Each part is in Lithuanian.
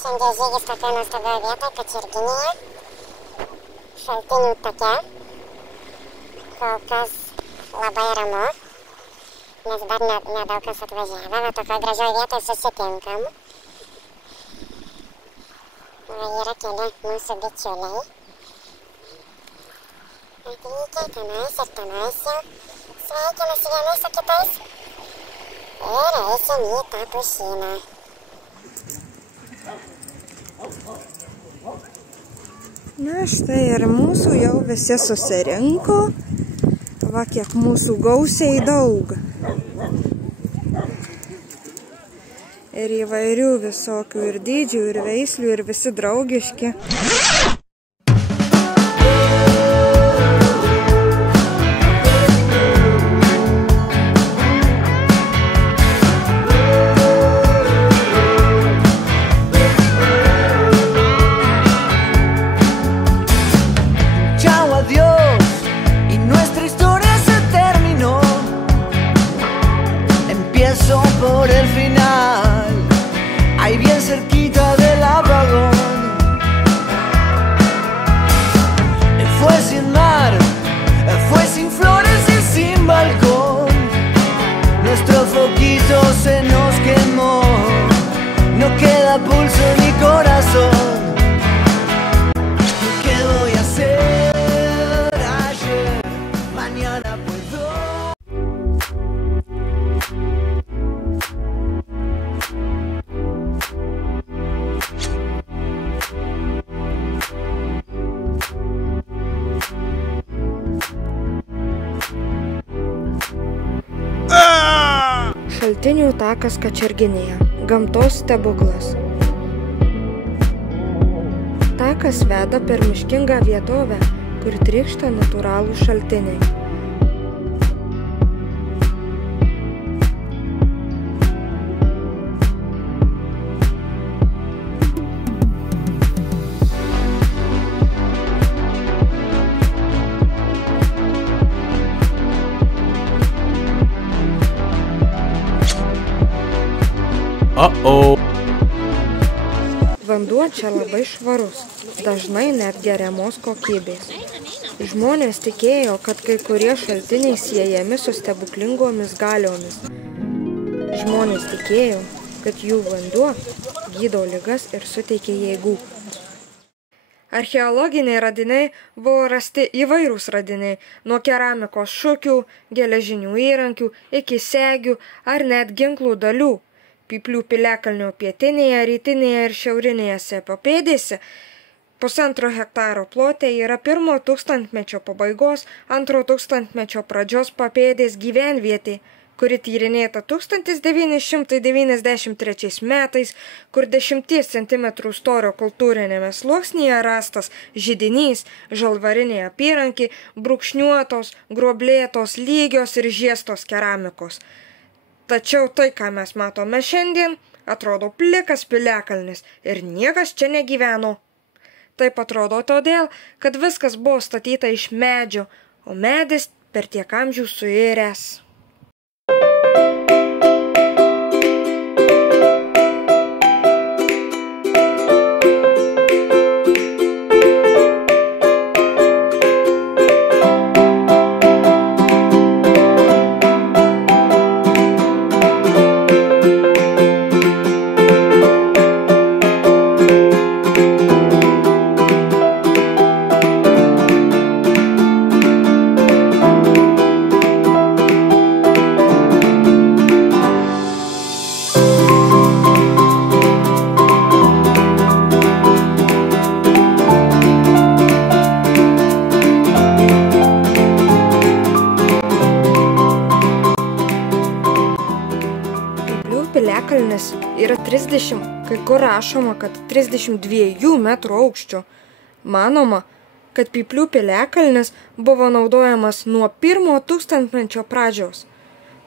Šiandien žygis tokia nuostabioje vietoje, Kačerginėje, Šaltinių take. Kol kas labai ramu, nes dar nedaug kas atvažiavę, bet tokio gražioje vietoje susitinkam. Yra keli mūsų bičiuliai. Atvykę tenais ir tenais jau sveikinasi vienais su kitais ir eisim į tą pušyną. Na štai ir mūsų jau visi susirinko. Va kiek mūsų gausiai daug. Ir įvairių visokių ir dydžių, ir veislių, ir visi draugiški. Por el final, ahí bien cerquita del apagón, fue sin mar, fue sin flores y sin balcón. Nuestro foquito se nos quemó, no queda pulso ni corazón. ¿Qué voy a hacer ayer? Mañana puedo. Šaltinių takas Kačerginėje. Gamtos stebuklas. Takas veda per miškingą vietovę, kur trykšta natūralūs šaltiniai. Vanduo čia labai švarus, dažnai net geriamos kokybės. Žmonės tikėjo, kad kai kurie šaltiniai siejami su stebuklingomis galiomis. Žmonės tikėjo, kad jų vanduo gydo ligas ir suteikia jėgų. Archeologiniai radiniai buvo rasti įvairūs radiniai, nuo keramikos šukių, geležinių įrankių iki segių ar net ginklų dalių. Pyplių piliakalnio pietinėje, rytinėje ir šiaurinėse papėdėse 1,5 hektaro plote yra 1 tūkstantmečio pabaigos, 2 tūkstantmečio pradžios papėdės gyvenvietė, kuri tyrinėta 1993 metais, kur 10 cm storio kultūrinėme sluoksnyje rastas židinys, žalvarinė apyrankė, brūkšniuotos, gruoblėtos, lygios ir žiestos keramikos. Tačiau tai, ką mes matome šiandien, atrodo plikas piliakalnis ir niekas čia negyveno. Taip atrodo todėl, kad viskas buvo statyta iš medžio, o medis per tiek amžių suiręs. Piliakalnis yra 30, kai kur rašoma, kad 32 metrų aukščio. Manoma, kad Pyplių piliakalnis buvo naudojamas nuo 1 tūkstantmečio pradžios.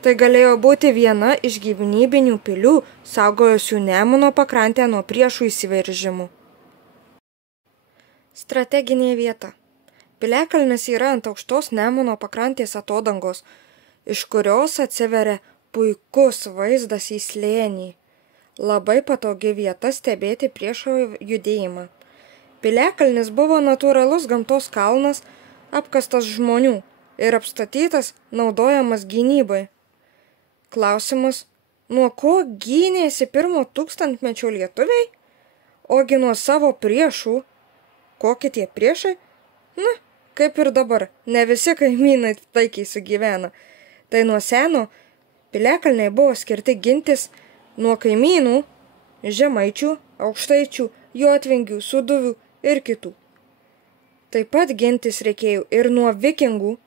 Tai galėjo būti viena iš gyvybinių pilių, saugojusių Nemuno pakrantę nuo priešų įsiveržimų. Strateginė vieta. Piliakalnis yra ant aukštos Nemuno pakrantės atodangos, iš kurios atsiveria puikus vaizdas į slėnį. Labai patogi vieta stebėti priešo judėjimą. Piliakalnis buvo natūralus gamtos kalnas, apkastas žmonių ir apstatytas, naudojamas gynybai. Klausimas, nuo ko gynėsi 1 tūkstantmečio lietuviai? Ogi nuo savo priešų. Kokie tie priešai? Na, kaip ir dabar, ne visi kaimynai taikiai sugyvena. Tai nuo seno piliakalniai buvo skirti gintis nuo kaimynų, žemaičių, aukštaičių, jotvingių, sūduvių ir kitų. Taip pat gintis reikėjo ir nuo vikingų,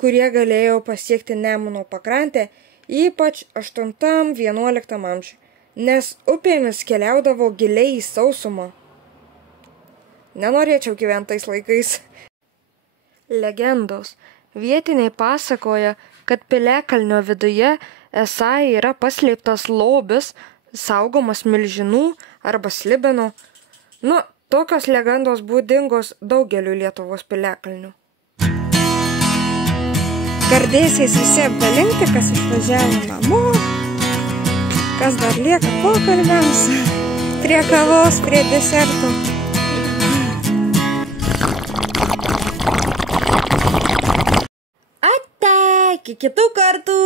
kurie galėjo pasiekti Nemuno pakrantę, ypač 8–11 amžiuje, nes upėmis keliaudavo giliai į sausumą. Nenorėčiau gyventi tais laikais. Legendos. Vietiniai pasakoja, kad piliakalnio viduje esą yra paslėptas lobis, saugomas milžinų arba slibino. Tokios legendos būdingos daugeliu Lietuvos piliakalnių. Gardėsiais visi apdalinti, kas išvažiavo namo, kas dar lieka pokalbiams, prie kavos, prie desertų. Ate, iki kitų kartų!